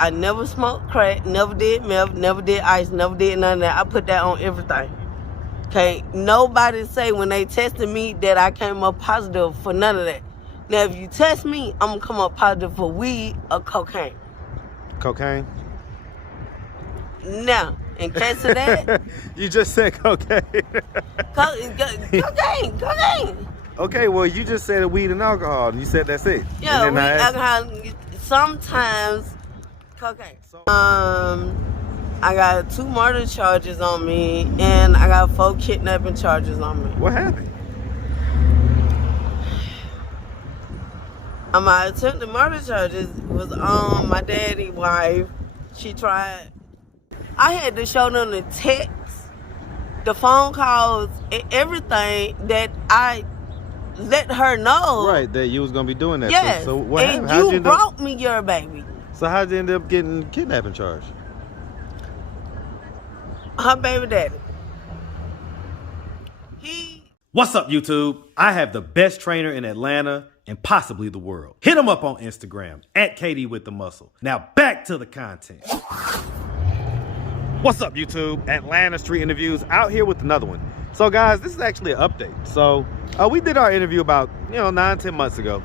I never smoked crack, never did meth, never did ice, never did none of that. I put that on everything. Okay, nobody say when they tested me that I came up positive for none of that. Now, if you test me, I'm gonna come up positive for weed or cocaine. Cocaine? Now, in case of that, you just said cocaine. Cocaine. Okay, well, you just said weed and alcohol, and you said that's it. Yeah, weed, alcohol, sometimes cocaine. I got 2 murder charges on me, and I got 4 kidnapping charges on me. What happened? My attempted murder charges was on my daddy's wife. She tried. I had to show them the text, the phone calls, and everything that I let her know. Right, that you was gonna be doing that. Yes. So what happened? And you brought me your baby. So how'd you end up getting kidnapping charged? Her baby daddy. What's up, YouTube? I have the best trainer in Atlanta and possibly the world. Hit him up on Instagram at KD with the Muscle. Now back to the content. What's up, YouTube? Atlanta Street Interviews out here with another one. So guys, this is actually an update. So we did our interview about 9-10 months ago.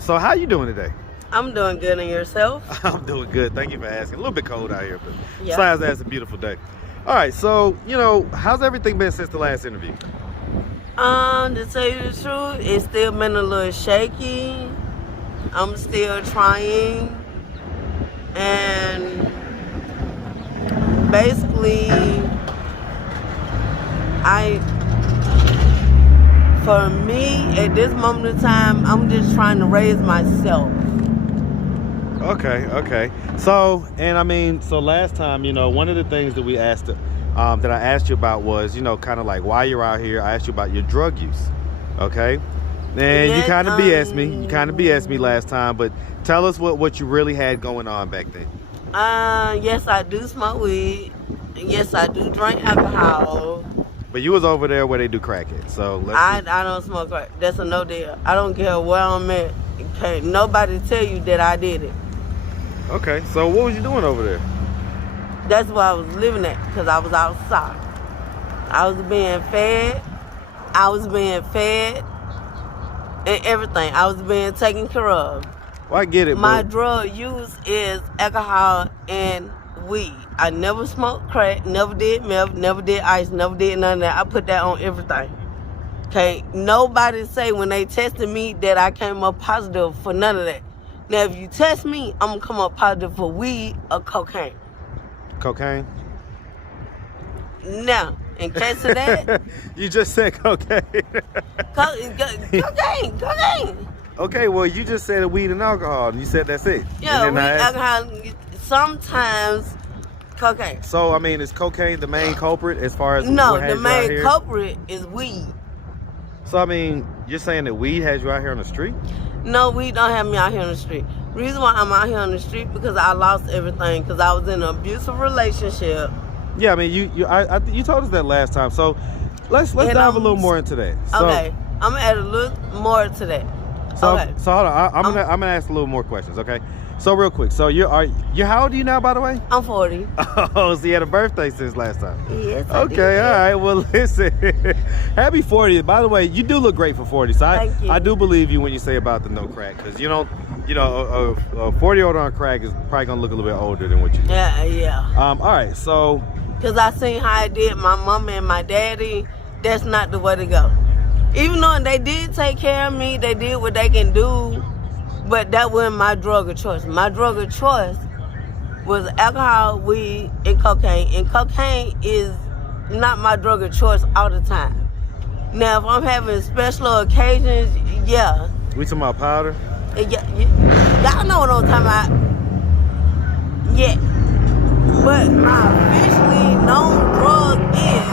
So how you doing today? I'm doing good, and yourself? I'm doing good. Thank you for asking. A little bit cold out here, but yeah. Besides that, it's a beautiful day. All right, so how's everything been since the last interview? To tell you the truth, it's still been a little shaky. I'm still trying, and basically, for me, at this moment in time, I'm just trying to raise myself. Okay. So last time, one of the things that we asked, that I asked you about was, kind of like why you're out here. I asked you about your drug use, okay? And you kind of BS me. You kind of BS me last time, but tell us what you really had going on back then. Yes, I do smoke weed. Yes, I do drink alcohol. But you was over there where they do crack it, so I don't smoke crack. That's a no deal. I don't care where I'm at. Can't nobody tell you that I did it. Okay, so what was you doing over there? That's where I was living at, because I was outside. I was being fed. And everything. I was being taken care of. Well, I get it, My drug use is alcohol and weed. I never smoked crack, never did meth, never did ice, never did none of that. I put that on everything. Okay, nobody say when they tested me that I came up positive for none of that. Now, if you test me, I'm gonna come up positive for weed or cocaine. Cocaine? Now, in case of that, you just said cocaine. Cocaine. Okay, well, you just said weed and alcohol, and you said that's it. Yeah, weed, alcohol, sometimes cocaine. So, is cocaine the main culprit as far as No, what has the main you out here? culprit is weed. So, you're saying that weed has you out here on the street? No, weed don't have me out here on the street. Reason why I'm out here on the street because I lost everything, because I was in an abusive relationship. Yeah, you told us that last time. So let's dive a little more into that. So, okay, I'm gonna add a little more to that. So okay. So hold on, I'm gonna ask a little more questions. Okay. So real quick, so you're how old are you now, by the way? I'm 40. Oh, so you had a birthday since last time. Yes. Okay, all right. Well, listen, happy 40th. By the way, you do look great for 40. So I do believe you when you say about the no crack, because a 40-year-old on crack is probably gonna look a little bit older than what you do. Yeah. All right, so. Because I seen how I did my mama and my daddy. That's not the way to go. Even though they did take care of me, they did what they can do. But that wasn't my drug of choice. My drug of choice was alcohol, weed, and cocaine. And cocaine is not my drug of choice all the time. Now, if I'm having special occasions, yeah. We talking about powder? Yeah, y'all know what I'm talking about. Yeah. But my officially known drug is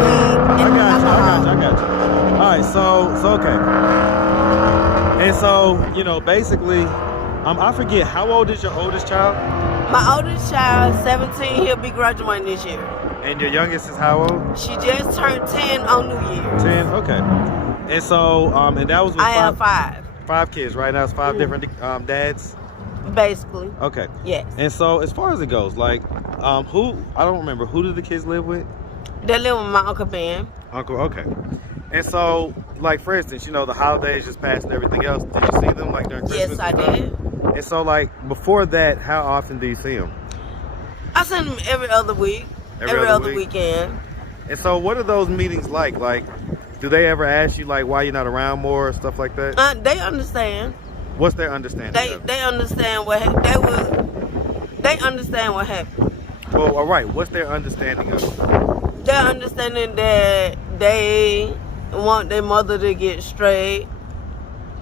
weed and alcohol. I got you. All right, so okay. And so, basically, I forget, how old is your oldest child? My oldest child, 17, he'll be graduating this year. And your youngest is how old? She just turned 10 on New Year's. 10, okay. And so, and that was with I have 5. 5 kids, right? Now it's 5 different dads? Basically. Okay. Yes. And so as far as it goes, like, who, I don't remember, who did the kids live with? They live with my Uncle Ben. Uncle, okay. And so, like, for instance, you know, the holidays just passed and everything else. Did you see them, like, during Christmas? Yes, I and stuff? did. And so, like, before that, how often do you see them? I send them every other week. Every other weekend. And so, what are those meetings like? Like, do they ever ask you, like, why you're not around more or stuff like that? They understand. What's their understanding of it? They understand they understand what happened. Well, all right. What's their understanding of it? They're understanding that they want their mother to get straight.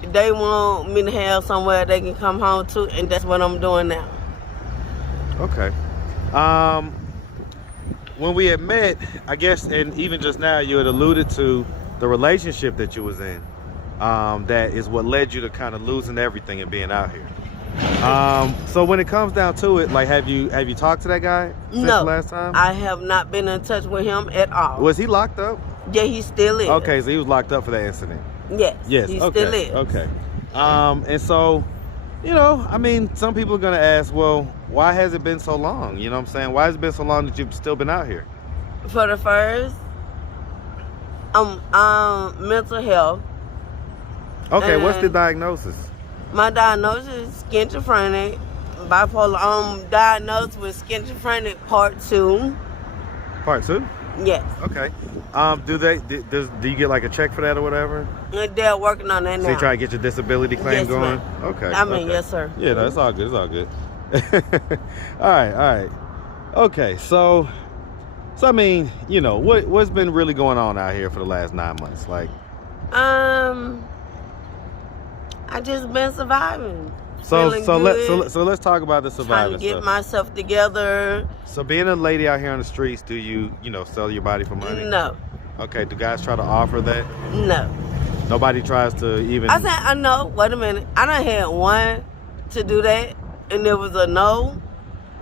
They want me to have somewhere they can come home to, and that's what I'm doing now. Okay. When we had met, I guess, and even just now, you had alluded to the relationship that you was in. That is what led you to kind of losing everything and being out here. So when it comes down to it, like, have you talked to that guy since the last time? I have not been in touch with him at all. Was he locked up? Yeah, he still is. Okay, so he was locked up for that incident. Yes. Yes. He Okay. still is. Okay. And so, you know, I mean, some people are gonna ask, well, why has it been so long? You know what I'm saying? Why has it been so long that you've still been out here? For the first, mental health. Okay, what's the And diagnosis? my diagnosis is schizophrenic, bipolar. Diagnosed with schizophrenic part 2. Part 2? Yes. Okay. Do you get like a check for that or whatever? And they're working on that now. So you try to get your disability claim Yes, going? ma'am. Okay. I mean, okay. yes, sir. Yeah, no, it's all good. It's all good. All right. Okay, so I mean, you know, what's been really going on out here for the last 9 months? Like, I just been surviving. so Feeling let's good, let's talk about the trying surviving to get stuff. myself together. So being a lady out here on the streets, do you sell your body for money? No, Okay, do guys try to offer that? no. Nobody tries to even. I said, I know. Wait a minute. I done had one to do that, and it was a no,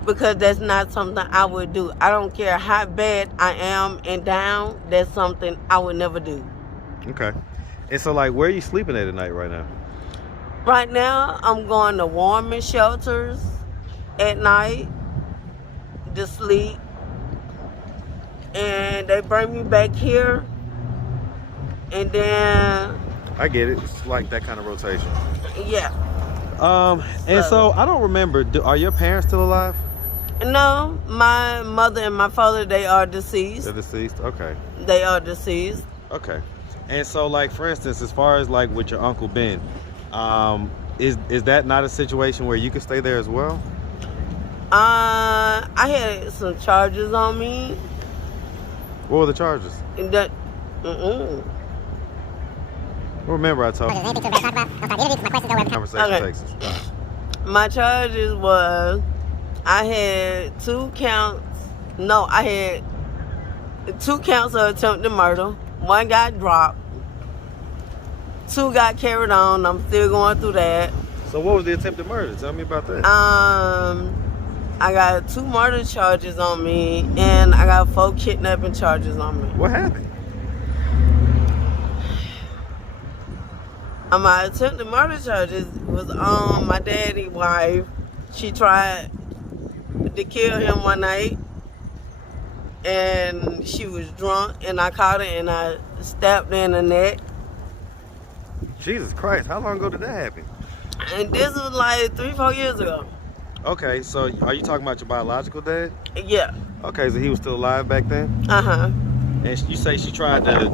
because that's not something I would do. I don't care how bad I am and down. That's something I would never do. Okay. And so, like, where are you sleeping at night right now? Right now, I'm going to warming shelters at night to sleep, and they bring me back here, and then I get it. It's like that kind of rotation. yeah. And so I don't remember. Are your parents still alive? No, my mother and my father, they are deceased. They're deceased. Okay. They are deceased. Okay. And so, like, for instance, as far as like with your Uncle Ben, is that not a situation where you could stay there as well? I had some charges on me. What were the charges? And that, Remember, I told you. Conversation Okay. takes us. my charges was, I had 2 counts. No, I had 2 counts of attempted murder. 1 got dropped. 2 got carried on. I'm still going through that. So what was the attempted murder? Tell me about that. I got 2 murder charges on me, and I got 4 kidnapping charges on me. What happened? My attempted murder charges was on my daddy's wife. She tried to kill him one night, and she was drunk, and I caught her and I stabbed her in the neck. Jesus Christ! How long ago did that happen? And this was like 3-4 years ago. Okay, so are you talking about your biological dad? Yeah. Okay, so he was still alive back then? Uh-huh. And you say she tried to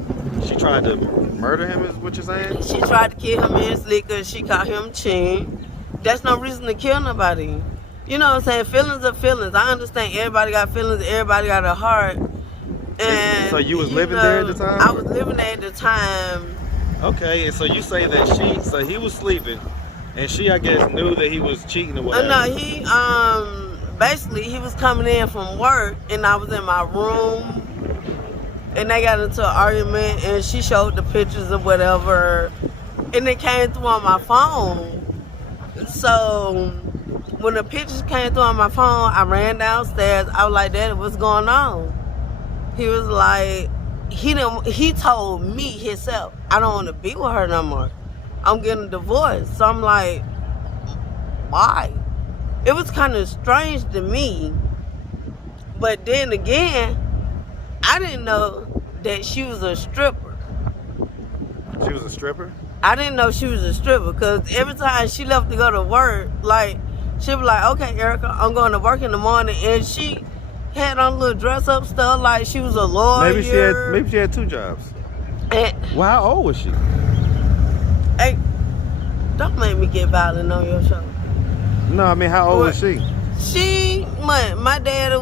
murder him, is what you're saying? She tried to kill him in his sleep because she caught him cheating. That's no reason to kill nobody. You know what I'm saying? Feelings are feelings. I understand everybody got feelings, everybody got a heart. And so you was living there at the time? I was living there at the time. Okay, and so you say that so he was sleeping, and she, I guess, knew that he was cheating or whatever. No, he, basically, he was coming in from work, and I was in my room, and they got into an argument, and she showed the pictures of whatever, and it came through on my phone. So when the pictures came through on my phone, I ran downstairs. I was like, Daddy, what's going on? He was like, he told me himself, I don't want to be with her no more. I'm getting a divorce. So I'm like, why? it was kind of strange to me. But then again, I didn't know that she was a stripper. She was a stripper? I didn't know she was a stripper because every time she left to go to work, like, she'd be like, okay, Erica, I'm going to work in the morning. And she had on a little dress-up stuff like she was a lawyer. Maybe she had 2 jobs. And, Well, how old was she? hey, don't make me get violent on your show. No, I mean, how old was she? My daddy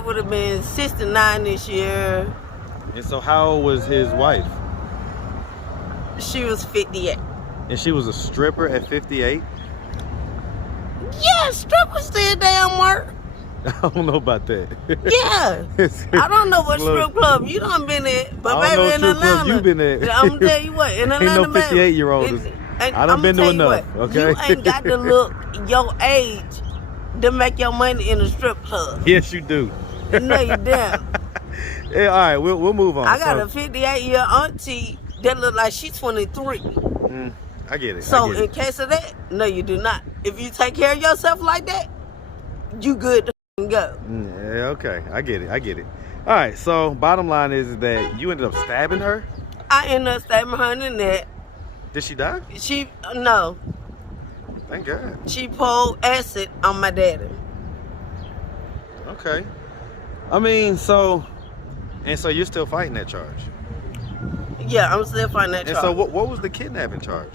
would have been 69 this year. And so how old was his wife? She was 58. And she was a stripper at 58? Yeah, strippers still damn work. I don't know about that. Yeah. I don't know what strip club you done been at, but I don't baby, know in strip club Atlanta. you been at. I'm gonna tell you what, in Atlanta, Ain't no 58-year-old. I done been to enough, okay? You ain't got to look your age to make your money in a strip club. Yes, you do. No, you don't. Yeah, all right, we'll move on. I got a 58-year auntie that look like she's 23. I get it. So I get in case of that, no, you do not. If you take care of yourself like that, you good to go. Yeah, okay. I get it. All right, so bottom line is that you ended up stabbing her? I ended up stabbing her in the neck. Did she die? No. Thank God. She pulled acid on my daddy. Okay. I mean, so you're still fighting that charge? Yeah, I'm still fighting that charge. And so what was the kidnapping charge?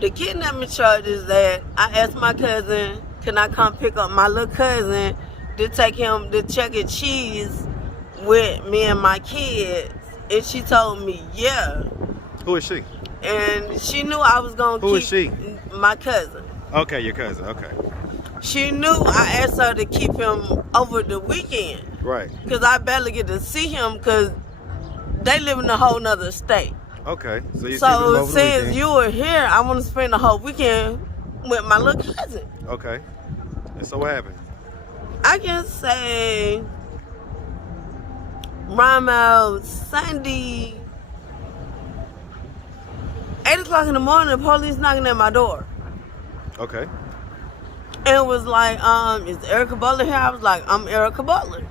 The kidnapping charge is that I asked my cousin, can I come pick up my little cousin to take him to Chuck E. Cheese with me and my kids? And she told me, yeah. Who is she? And she knew I was going to keep... Who is she? My cousin. Okay, your cousin, okay. She knew I asked her to keep him over the weekend. Right. Because I barely get to see him because they live in a whole nother state. Okay, so you see them So over the since weekend. you were here, I want to spend the whole weekend with my little cousin. Okay. And so what happened? I can say around about Sunday, 8 o'clock in the morning, the police knocking at my door. Okay. And it was like, is Erica Butler here? I was like, I'm Erica Butler.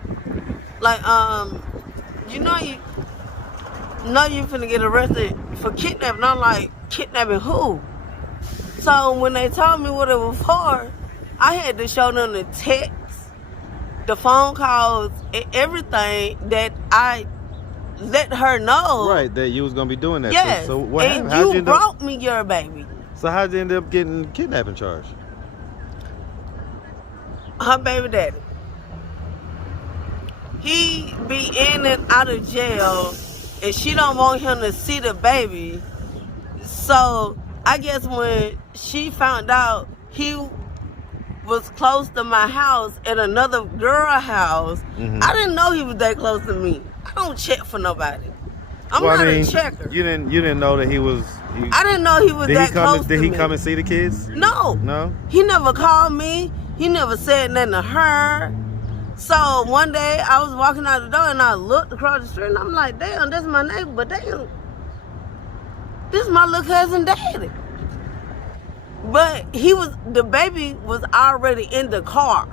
Like, you finna get arrested for kidnapping. I'm like, kidnapping who? So when they told me what it was for, I had to show them the text, the phone calls, and everything that I let her know. Right, that you was gonna be doing that. Yes. So what and happened? you brought me your baby. So how'd you end up getting kidnapping charge? Her baby daddy. He be in and out of jail, and she don't want him to see the baby. So I guess when she found out he was close to my house at another girl house, I didn't know he was that close to me. I don't check for nobody. I'm not a checker. You didn't know that he was. I didn't know he was that close to me. Did he come and see the kids? No. No? He never called me. He never said nothing to her. So one day I was walking out the door and I looked across the street and I'm like, damn, that's my neighbor, but damn, this is my little cousin daddy. But the baby was already in the car.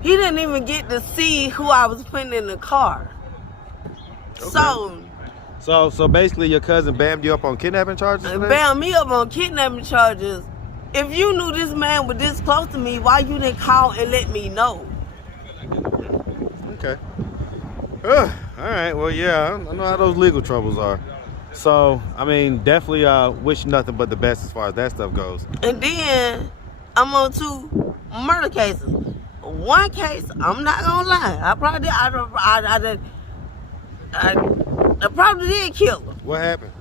He didn't even get to see who I was putting in the car. Okay. So basically your cousin bammed you up on kidnapping charges? Bammed me up on kidnapping charges. If you knew this man was this close to me, why you didn't call and let me know? Okay. All right. Well, yeah, I know how those legal troubles are. So, I mean, definitely wish nothing but the best as far as that stuff goes. And then I'm on 2 murder cases. One case, I'm not gonna lie, I probably did kill her. What happened?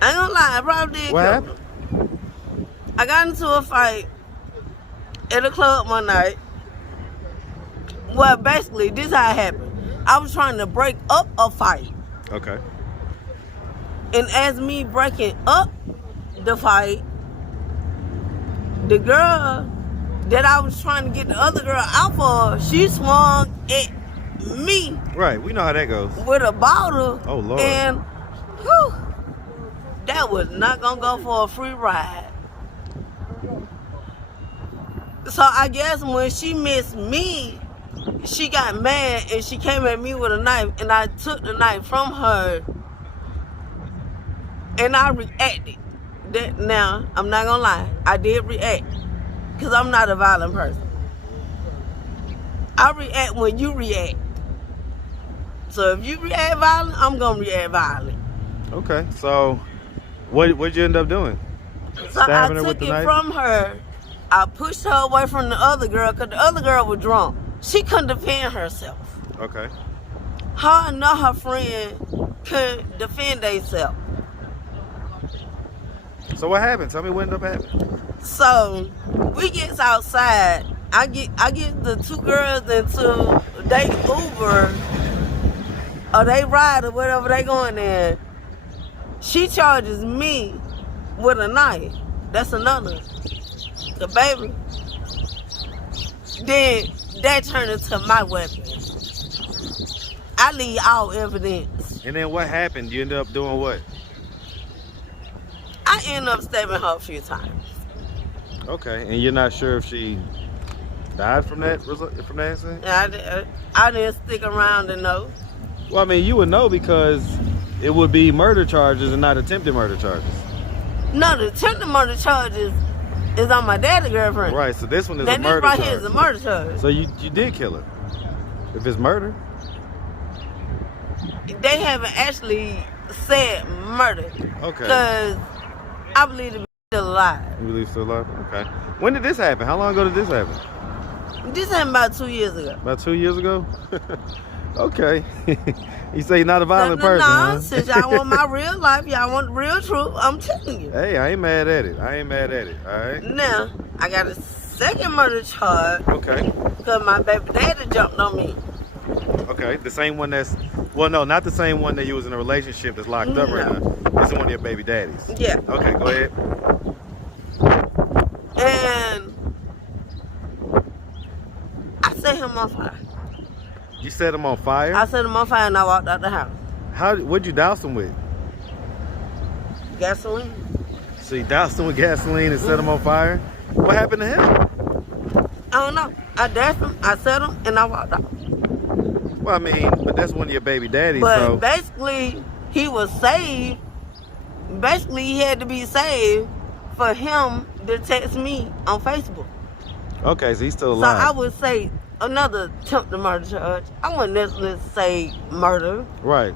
I ain't gonna lie, I probably did kill her. I got into a fight at a club one night. Well, basically, this is how it happened. I was trying to break up a fight. Okay. And as me breaking up the fight, the girl that I was trying to get the other girl out for, she swung at me. Right, we know how that goes. With a bottle. Oh, Lord. And, whew, that was not gonna go for a free ride. So I guess when she missed me, she got mad and she came at me with a knife, and I took the knife from her and I reacted. Now, I'm not gonna lie, I did react because I'm not a violent person. I react when you react. So if you react violent, I'm gonna react violent. Okay, so what'd you end up doing? So I Stabbing her with took the it knife? from her. I pushed her away from the other girl because the other girl was drunk. She couldn't defend herself. Okay. Her and her friend couldn't defend themselves. So what happened? Tell me what ended up happening. So we gets outside. I get the two girls into they Uber or they ride or whatever they going in. She charges me with a knife. That's another. The baby. Then that turned into my weapon. I leave all evidence. And then what happened? You ended up doing what? I ended up stabbing her a few times. Okay, and you're not sure if she died from that incident? I didn't stick around to know. Well, I mean, you would know because it would be murder charges and not attempted murder charges. No, the attempted murder charges is on my dad's girlfriend. Right, so this one is Now a murder this right charge. here is a murder charge. So you did kill her. If it's murder? They haven't actually said murder. Okay. Because I believe the bitch still alive. You believe still alive? Okay. When did this happen? How long ago did this happen? This happened about 2 years ago. About 2 years ago? Okay. You say you're not a violent person, No, huh? since y'all want my real life, y'all want the real truth, I'm telling you. Hey, I ain't mad at it. All right? Now, I got a second murder charge Okay. because my baby daddy jumped on me. Okay. The same one that's... Well, no, not the same one that you was in a relationship that's locked up right now. This is one of your baby daddies. Yeah. Okay, go ahead. And I set him on fire. You set him on fire? I set him on fire and I walked out the house. What'd you douse him with? Gasoline. So you doused him with gasoline and set him on fire? What happened to him? I don't know. I dashed him, I set him, and I walked out. Well, I mean, but that's one of your baby daddies, But so... basically, he was saved. Basically, he had to be saved for him to text me on Facebook. Okay, so he's still So alive. I would say another attempted murder charge. I wouldn't necessarily say murder. Right.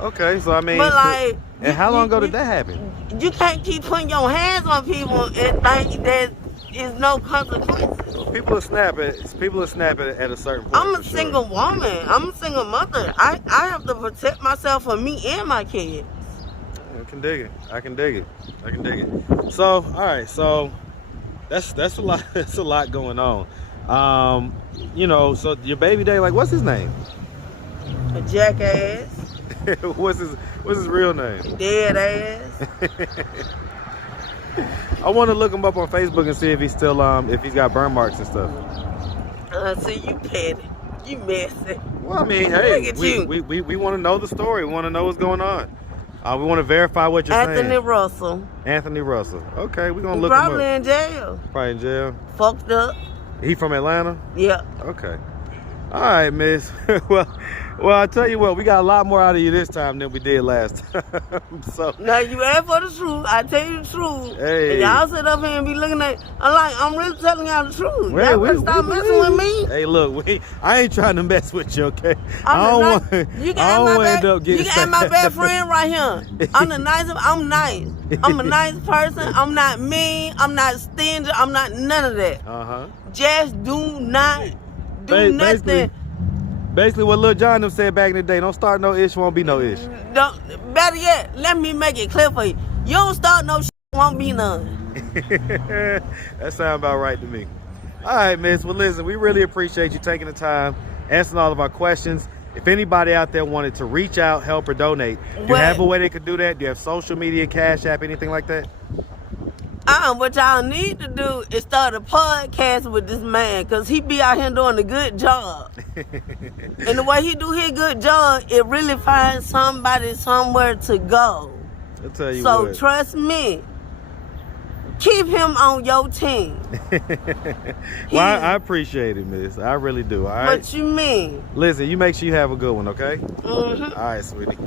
Okay, so I mean... But like... And how long ago did that happen? You can't keep putting your hands on people and think that is no consequences. People are snapping at a certain point. I'm a for sure. single woman. I'm a single mother. I have to protect myself for me and my kids. I can dig it. So, all right, so that's a lot. That's a lot going on. So your baby daddy, like, what's his name? A jackass. what's his real name? Dead ass. I want to look him up on Facebook and see if he's still if he's got burn marks and stuff. See, you petty. You messy. Well, I mean, hey, Look at we you. want to know the story. We want to know what's going on. We want to verify what you're saying. Anthony Russell. Anthony Russell. Okay, we're gonna He look probably him up. in jail. Probably in jail. Fucked up. He from Atlanta? Yeah. Okay. All right, miss. well, I tell you what, we got a lot more out of you this time than we did last time. So Now you ask for the truth. I tell you the truth. Hey. And y'all sit up here and be looking at. I'm really telling y'all the truth. Well, Y'all better stop messing with me. Hey, look, I ain't trying to mess with you, okay? You can have my best friend right here. I'm nice. I'm a nice person. I'm not mean. I'm not stingy. I'm not none of that. Just do not do nothing. Basically what Lil John them said back in the day, don't start no ish, won't be no ish. Better yet, let me make it clear for you. You don't start no shit, won't be none. That sounds about right to me. All right, miss. Well, listen, we really appreciate you taking the time, answering all of our questions. If anybody out there wanted to reach out, help, or donate, do you have a way they could do that? Do you have social media, Cash App, anything like that? What y'all need to do is start a podcast with this man, because he be out here doing a good job. And the way he do his good job, it really finds somebody somewhere to go. I tell you So what. trust me. Keep him on your team. Well, I appreciate it, miss. I really do. All right. What you mean? Listen, you make sure you have a good one, okay? Mm-hmm. All right, sweetie.